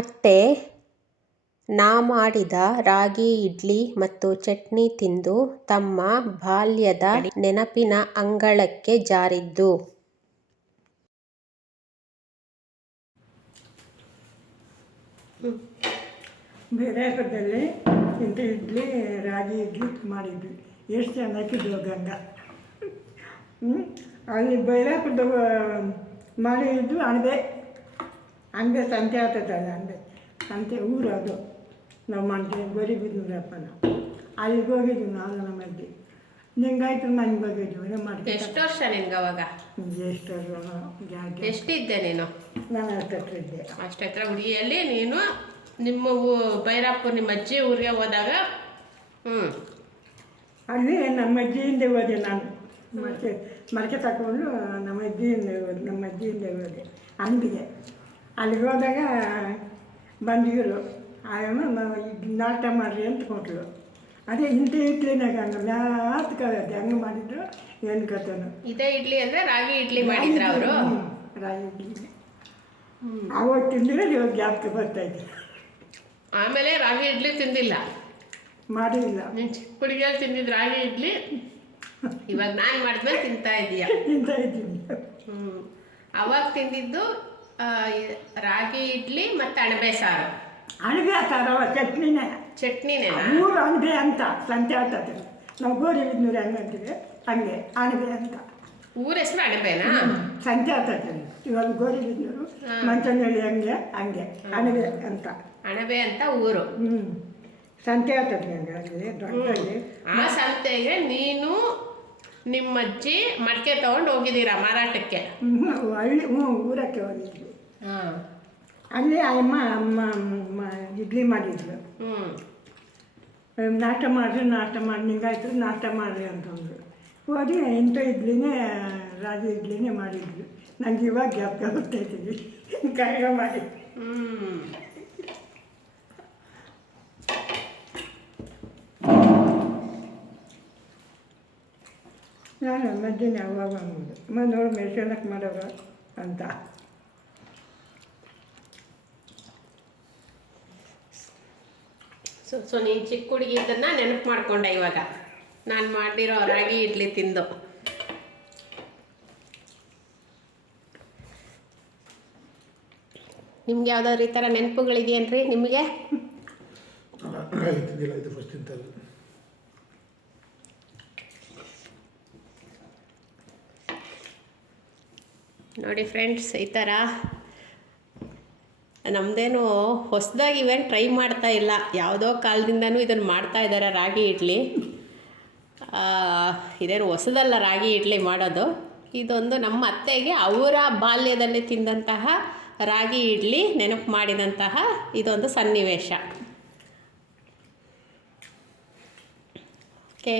ಅತ್ತೆ ನಾ ಮಾಡಿದ ರಾಗಿ ಇಡ್ಲಿ ಮತ್ತು ಚಟ್ನಿ ತಿಂದು ತಮ್ಮ ಬಾಲ್ಯದ ನೆನಪಿನ ಅಂಗಳಕ್ಕೆ ಜಾರಿದ್ದು. ಬೇರೆಪದಲ್ಲಿ ಇಂಥ ಇಡ್ಲಿ ರಾಗಿ ಇಡ್ಲಿ ಮಾಡಿದ್ವಿ. ಎಷ್ಟು ಚೆನ್ನಾಗಿದ್ದು ಗಂಗ. ಅಲ್ಲಿ ಬೈರಾಪುರದ ಮಾಡಿದ್ದು ಅಂದೆ ಸಂತೆ ಆಗ್ತದಲ್ಲ, ಸಂತೆ ಊರು ಅದು. ನಾವು ಮಾಡ್ತೀವಿ ಗೋರಿಬಿದ್ನೂರಪ್ಪನ. ಅಲ್ಲಿಗೆ ಹೋಗಿದ್ವಿ ನಾವು ನಮ್ಮ ಅಜ್ಜಿ. ನಿಂಗಾಯ್ತು ನನಗೆ ಹೋಗಿದ್ವಿ ನಮ್ಮ ಮಾಡ್ತೀವಿ. ಎಷ್ಟು ವರ್ಷ ನಿನ್ಗೆ ಅವಾಗ? ಎಷ್ಟು ಎಷ್ಟಿದ್ದೆ ನೀನು? ನಾನು ಅಷ್ಟತ್ರ ಇದ್ದೆ. ಅಷ್ಟತ್ರ ಹುಡುಗಿಯಲ್ಲಿ ನೀನು ನಿಮ್ಮ ಬೈರಾಪುರ ನಿಮ್ಮ ಅಜ್ಜಿ ಊರಿಗೆ ಹೋದಾಗ ಅಲ್ಲಿ ನಮ್ಮ ಅಜ್ಜಿಯಿಂದ ಹೋದೆ ನಾನು. ಮರಕೆ ತಗೊಂಡು ನಮ್ಮ ಅಜ್ಜಿಯಿಂದ ಹೋದೆ ಅಂಗಡಿಗೆ. ಅಲ್ಲಿಗೆ ಹೋದಾಗ ಬಂದಿದ್ರು. ಆಯಮ್ಮ ನಾಟ ಮಾಡಿರಿ ಅಂತ ಕೊಟ್ಟಳು. ಅದೇ ಇಂಥ ಇಡ್ಲಿನಾಗ ಹಂಗೆ ಮ್ಯಾತ್ಕತ್ತೆ ಹಂಗೆ ಮಾಡಿದ್ರು. ಏನು ಕಥೆನು ಇದೇ ಇಡ್ಲಿ ಅಂದರೆ ರಾಗಿ ಇಡ್ಲಿ ಮಾಡಿದ್ರು ಅವರು. ರಾಗಿ ಇಡ್ಲಿ ಆವಾಗ ತಿಂದಿರೋ ಇವಾಗ ಜ್ಞಾಪಕ ಬರ್ತಾಯಿದೆ. ಆಮೇಲೆ ರಾಗಿ ಇಡ್ಲಿ ತಿಂದಿಲ್ಲ? ಮಾಡಿಲ್ಲ. ನೀನು ಚಿಕ್ಕ ಹುಡುಗಿಯಲ್ಲಿ ತಿಂದಿದ್ದು ರಾಗಿ ಇಡ್ಲಿ, ಇವಾಗ ನಾನು ಮಾಡಿದ್ಮೇಲೆ ತಿಂತಾ ಇದ್ದೀನಿ. ಅವಾಗ ತಿಂದಿದ್ದು ರಾಗಿ ಇಡ್ಲಿ ಮತ್ತು ಅಣಬೆ ಸಾರು. ಅಣಬೆ ಸಾರವ ಚಟ್ನಿನೇ ಊರು ಅಣಬೆ ಅಂತ ಸಂತೆ ಆಗ್ತದೆ. ನಾವು ಗೋರಿಬಿದ್ನೂರು ಹೆಂಗೆ ಅಂತೀವಿ ಹಂಗೆ ಅಣಬೆ ಅಂತ. ಊರ ಹೆಸರು ಅಣಬೆನಾ? ಸಂತೆ ಆಗ್ತದೆ. ಇವಾಗ ಗೋರಿಬಿದ್ನೂರು ಮಂಚನಹಳ್ಳಿ ಹಂಗೆ ಅಣಬೆ ಅಂತ. ಅಣಬೆ ಅಂತ ಊರು. ಸಂತೆ ಆಗ್ತದೆ ನನಗೆ ಅಲ್ಲಿ ದೊಡ್ಡಲ್ಲಿ. ಆ ಸಂತೆಗೆ ನೀನು ನಿಮ್ಮ ಅಜ್ಜಿ ಮಡಿಕೆ ತೊಗೊಂಡು ಹೋಗಿದ್ದೀರಾ ಮಾರಾಟಕ್ಕೆ? ಹಳ್ಳಿ ಊರಕ್ಕೆ ಹೋಗಿದ್ವಿ. ಅಲ್ಲಿ ಅಮ್ಮ ಇಡ್ಲಿ ಮಾಡಿದ್ರು. ನಾಷ್ಟ ಮಾಡಿ ನಿಂಗಾಯ್ತು ನಾಷ್ಟ ಮಾಡಿರಿ ಅಂತಂದ್ರು. ಹೋಗಿ ಇಂಥ ಇಡ್ಲಿನೇ ರಾಗಿ ಇಡ್ಲಿನೇ ಮಾಡಿದ್ವಿ. ನಂಗೆ ಇವಾಗ ಜ್ಞಾಪಕ ಬರ್ತಾಯಿದ್ದೀವಿ ಕೈಗ ಮಾಡಿ. ನಾನು ಮಧ್ಯಾಹ್ನ ಯಾವಾಗ ಅಂಬೋದು ನೋಡಿ ಮೆಲ್ಸೋಣಕ್ಕೆ ಮಾಡೋರು ಅಂತ. ಸೊ ನೀನು ಚಿಕ್ಕ ಹುಡುಗಿ ಇದನ್ನು ನೆನಪು ಮಾಡಿಕೊಂಡೆ ಇವಾಗ ನಾನು ಮಾಡಿರೋ ರಾಗಿ ಇಡ್ಲಿ ತಿಂದು. ನಿಮ್ಗೆ ಯಾವುದಾದ್ರು ಈ ಥರ ನೆನಪುಗಳಿದೆಯೇನ್ರಿ ನಿಮಗೆ? ನೋಡಿ ಫ್ರೆಂಡ್ಸ್, ಈ ಥರ ನಮ್ಮದೇನು ಹೊಸದಾಗಿ ಇವೇನು ಟ್ರೈ ಮಾಡ್ತಾ ಇಲ್ಲ. ಯಾವುದೋ ಕಾಲದಿಂದನೂ ಇದನ್ನು ಮಾಡ್ತಾ ಇದ್ದಾರೆ ರಾಗಿ ಇಡ್ಲಿ. ಇದೇನು ಹೊಸದಲ್ಲ ರಾಗಿ ಇಡ್ಲಿ ಮಾಡೋದು. ಇದೊಂದು ನಮ್ಮ ಅತ್ತೆಗೆ ಅವರ ಬಾಲ್ಯದಲ್ಲಿ ತಿಂದಂತಹ ರಾಗಿ ಇಡ್ಲಿ ನೆನಪು ಮಾಡಿದಂತಹ ಇದೊಂದು ಸನ್ನಿವೇಶ. ಓಕೆ.